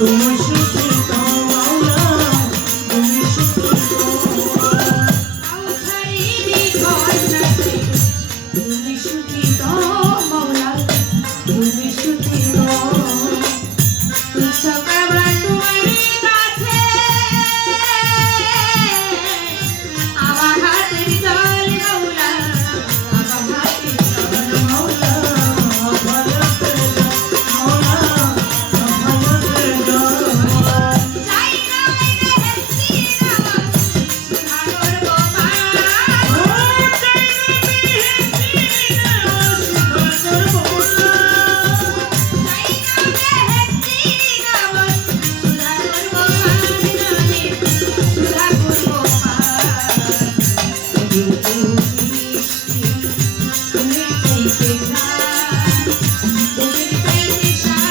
তুমি সুখী তো মাওলা তুমি সুখী তো তুমি সুখী তো মাওলা তুমি সুখী তো সকালবেলা তোমার কাছে আমার হাতের জল মাওলা আমার হাতের জল মাওলা আমার হাতের জল মাওলা আমার হাতের জল চাই না বেহেশতি নামাজ সুধাগর গোপাল চাই না বেহেশতি নামাজ সুধাগর গোপাল চাই না বেহেশতি নামাজ সুধাগর গোপাল সুধাগর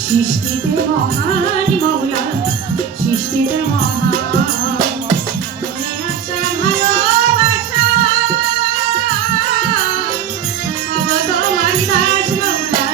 সৃষ্টিতে মহান মৌলা সৃষ্টিতে মহান মনে আশা ভালোবাসা তোমার দাস মৌলা